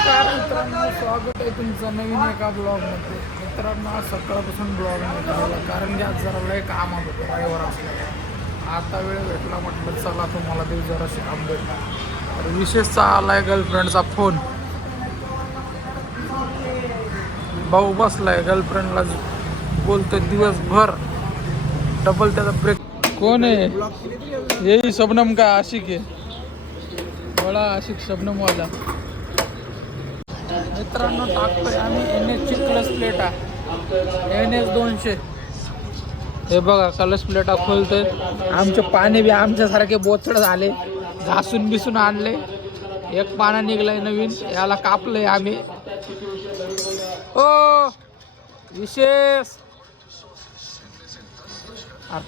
नमस्कार मित्रांनो, स्वागत आहे तुमचं नवीन एका ब्लॉगमध्ये. मित्रांनो, आज सकाळपासून ब्लॉग नाही केलेला कारण की आज जरा लय कामात होतं रविवार असल्यामुळे. आता वेळ भेटला म्हटलं चला तुम्हाला देऊ जराशी अपडेट. तर विशेषचा आला आहे गर्लफ्रेंडचा फोन. भाऊ बसलाय गर्लफ्रेंडला बोलतोय दिवसभर, डबल त्याचा ब्रेक. कोण आहे? यही शबनम का आशिक आहे, बडा आशिक शबनमवाला. मित्रांनो, टाकतोय आम्ही NS ची क्लच प्लेटा, NS 200. हे बघा क्लच प्लेटा खोलतोय. आमचे पाणी बी आमच्यासारखे बोचड झाले, घासून बिसून आणले. एक पाना निघलाय नवीन, याला कापलंय आम्ही. ओ विशेष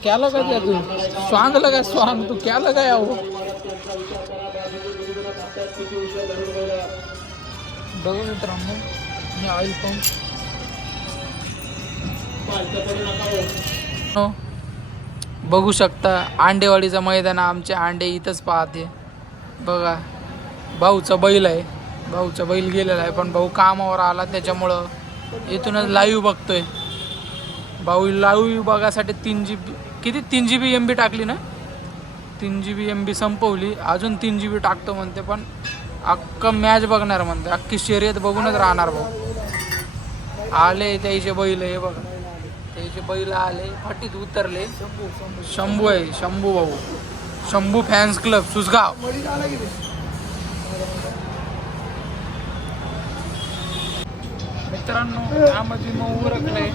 क्या लगा क्या तू स्वांग लगा स्वांग तू क्या लगाया हो. बघू मित्रांनो, मी ऑइल पंप बघू शकता. अंडेवाडीचा मैदान, आमचे अंडे इथंच पाहते. बघा भाऊचा बैल आहे, भाऊचा बैल गेलेला आहे पण भाऊ कामावर आला त्याच्यामुळं इथूनच लाईव्ह बघतोय. भाऊ लाईव्ह बघासाठी 3 GB किती 3 GB MB टाकली ना, 3 GB MB संपवली. अजून 3 GB टाकतो म्हणते, पण अख्खं मॅच बघणार म्हणते, अख्खी शर्यत बघूनच राहणार भाऊ. आले त्याचे बैल, हे बघा त्याचे बैल आले, फाटीत उतरले. शंभू आहे, शंभू भाऊ, शंभू फॅन्स क्लब सुसगाव. मित्रांनो, त्यामध्ये मग उरकले.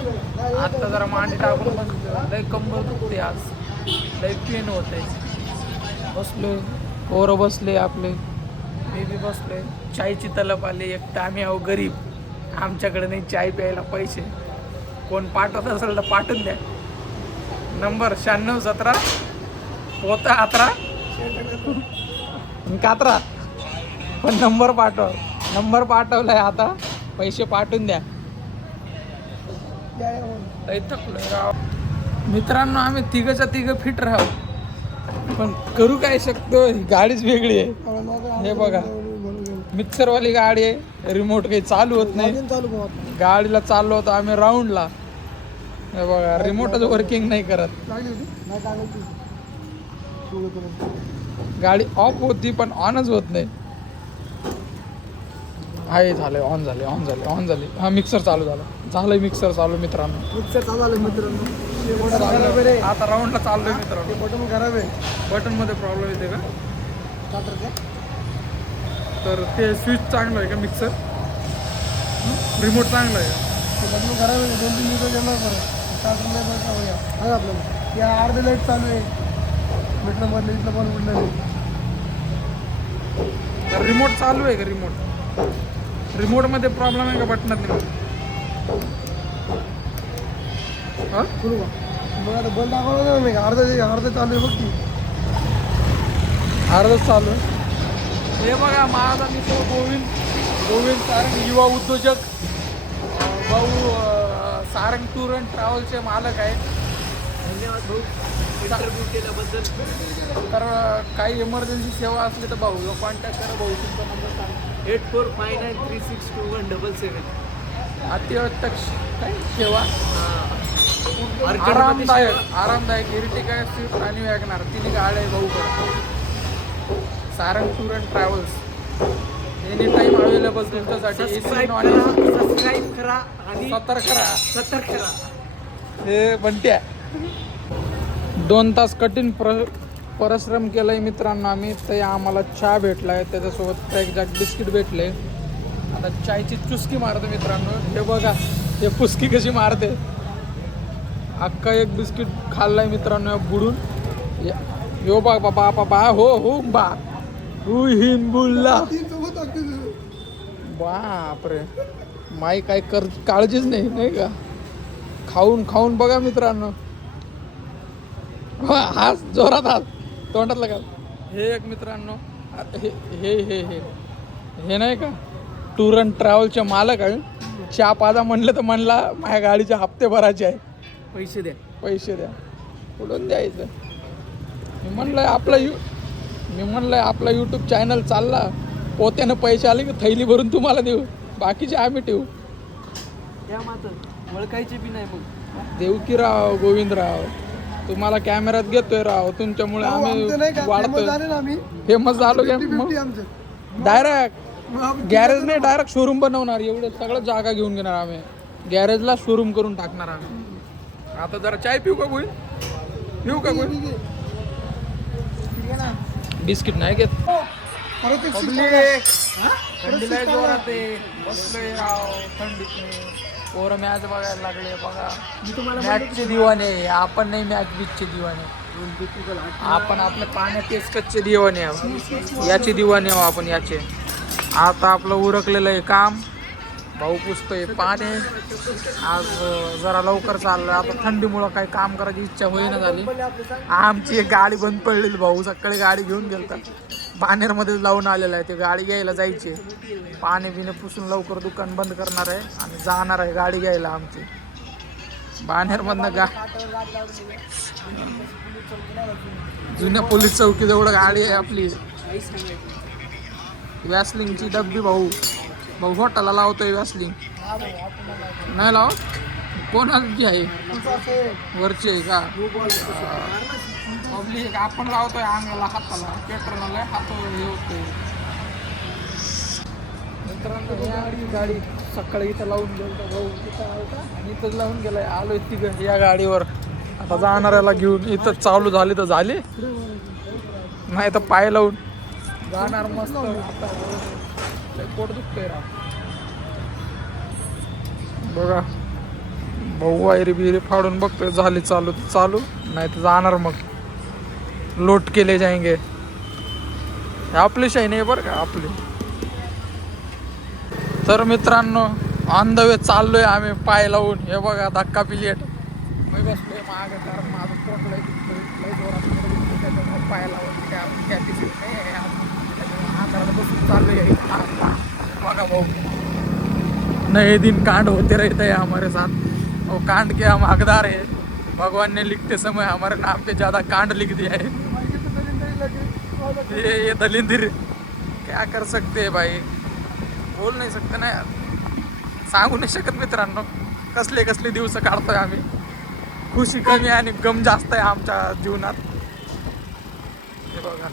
आता जरा मांडी टाकून बसलो, लय कंबर दुखते आज, लय पेन होते. बसले, पोरं बसले आपले, मी बी बसले. चायची तलप आली. एक तर आम्ही आहो गरीब, आमच्याकडे नाही चाय प्यायला पैसे. कोण पाठवत असेल तर पाठवून द्या. नंबर 9617 पोता 18 कात्रा, पण नंबर पाठव. नंबर पाठवलाय, आता पैसे पाठवून द्या. मित्रांनो, आम्ही तिघच्या तिघ फिट राहू, पण करू काय शकतो, गाडीच वेगळी आहे. हे बघा मिक्सरवाली गाडी आहे, रिमोट काही चालू होत नाही. गाडीला चाललो होतो आम्ही राऊंडला, हे बघा रिमोटच वर्किंग नाही करत. गाडी ऑफ होती पण ऑनच होत नाही. आहे झालंय, ऑन झाले, ऑन झाले, ऑन झाले. हा मिक्सर चालू झाला, झालंय मिक्सर चालू. मित्रांनो मिक्सर चालू झालं. मित्रांनो आता राऊंडला चाललोय. मित्रांनो बटन खराब आहे, बटन मध्ये प्रॉब्लेम येते का? तर ते स्विच चांगलं आहे का? मिक्सर रिमोट चांगलं आहे का? बटन खराब आहे, 2-3 दिवस जमा करा. आपल्याला या अर्धे लाईट चालू आहे, म्हटलं मधलं इथलं पण उडलं नाही. तर रिमोट चालू आहे का? रिमोट मध्ये प्रॉब्लेम आहे का बटनात? हां करू का? मग आता बंद दाखवलं नाही, अर्धं चालू आहे बघ की. अर्धच चालू आहे. हे बघा माझा मित्र गोविंद सारंग, युवा उद्योजक भाऊ, सारंग टूर अँड ट्रॅव्हलचे मालक आहे. धन्यवाद भाऊ इंटरव्ह्यू केल्याबद्दल. तर काही इमर्जन्सी सेवा असली तर भाऊ कॉन्टॅक्ट करा. भाऊ तुमचा नंबर सांगा. 8459362177. अतिआवश्यक काय सेवा, आरामदायक आरामदायक इर्टिगा, स्विफ्ट आणि वॅगनार, तिन्ही गाड्या आहे भाऊकडे. Sarang tour and travels any time available तुमच्यासाठी. सबस्क्राईब करा आणि सतर्क करा. हे बनत्या 2 तास कठीण परिश्रम केलाय मित्रांनो आम्ही. ते आम्हाला चहा भेटलाय, त्याच्यासोबत एक जॅक बिस्किट भेटले. आता चायची चुस्की मारतो मित्रांनो. हे बघा हे पुस्की कशी मारते. अख्खा एक बिस्किट खाल्लाय मित्रांनो बुडून. यो बा बाबा बाबा हो बा हिंबुल्ला. बापरे, माई काय काळजीच नाही का? खाऊन बघा मित्रांनो. हाच जोरात, हात तोंडात लगा. हे एक मित्रांनो, हे हे हे हे हे नाही का टूर अँड ट्रॅव्हलचे मालक आहे. चहा पाजा म्हणलं तर म्हणला माझ्या गाडीचे हप्ते भरायचे आहे, पैसे द्या. कुठून द्यायचं? मी म्हणलंय आपला यूट्यूब चॅनल चालला पोत्यानं पैसे आले की थैली भरून तुम्हाला देऊ, बाकीचे आम्ही ठेवू. या मात्र ओळखायची बी नाही मग. देऊ की राव गोविंदराव, तुम्हाला कॅमेऱ्यात घेतोय राव, तुमच्यामुळे आम्ही वाढतोय, फेमस झालो. डायरेक्ट गॅरेज नाही, डायरेक्ट शोरूम बनवणार. एवढं सगळं जागा घेऊन घेणार आम्ही, गॅरेजला शोरूम करून टाकणार आम्ही. आता जरा चाय पिऊ का गोळी, पिऊ का गोळी? बिस्किट नाही घेत. थंडीला जोरात आहे, बसलोय राव थंडीत. पोरं मॅच बघायला लागले बघा. मॅचचे दिवाने, आपण नाही मॅच बीचचे दिवाने. आपण आपल्या पाण्यात कच्चे दिवाने आहोत, याचे दिवाने आहो आपण याचे. आता आपलं उरकलेलं आहे काम, भाऊ पुसतोय पाणी. आज जरा लवकर चाललं, आता थंडीमुळं काही काम करायची इच्छा होईना झाली. आमची एक गाडी बंद पडलेली, भाऊ सकाळी गाडी घेऊन गेलतात, बानेरमध्ये लावून आलेला आहे. ते गाडी घ्यायला जायची, पाणी बिणे पुसून लवकर दुकान बंद करणार आहे आणि जाणार आहे गाडी घ्यायला आमची बानेरमधनं. जुन्या पोलीस चौकीजवळ गाडी आहे आपली, वॅसलिंगची डब्बी. भाऊ भाऊ हॉटेलला लावतोय वॅसलिंग, नाही लाव कोणाची आहे, वरची आहे का? पब्लिक आपण लावतोय अंगाला, हाताला, पेट्रोलला हात हे होतोय. मित्रांनो गाडी सकाळी इथं लावून गेलं भाऊ, आणि इथंच लावून गेलाय. आलोय तिघं या गाडीवर, आता जाणाऱ्याला घेऊन. इथं चालू झाली तर झाली, नाही तर पाय लावून जाणार मस्त. पोट दुखतोय राव बघा. भाऊ वायरी बिरी फाडून बघतोय, झाली चालू चालू, नाही तर जाणार मग. लोट केले जाएंगे, आपली शाही नाही बरं का आपली. तर मित्रांनो ऑन द वे चाललोय आम्ही पाय लावून. हे बघा धक्का पिलेट, मी बसलोय मागे, कारण माझं पोट लय पाय लावून बसून चाललोय. बघा भाऊ, नए दिन कांड होते रहते हैं हमारे साथ, और कांड के हम हकदार है. भगवान ने लिखते समय हमारे नाम पे ज़्यादा कांड लिख दिया है. ये दलिंदर क्या कर सकते हैं भाई, बोल नाही शकत ना यार, सांगू नाही शकत. मित्रांनो कसले कसले दिवस काढतोय आम्ही, खुशी कमी आणि गम जास्त आहे आमच्या जीवनात. हे बघा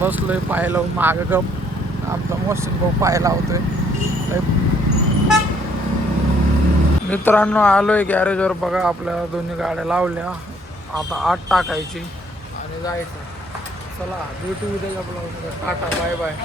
बसलोय पाय लावून माग, गम आमचा मोशन भाऊ पाय लावतोय. मित्रांनो आलोय गॅरेजवर बघा, आपल्या दोन्ही गाड्या लावल्या. आता आत टाकायची आणि जायचं. चला भेटू उद्याच्या ब्लॉगमध्ये. Tata bye bye.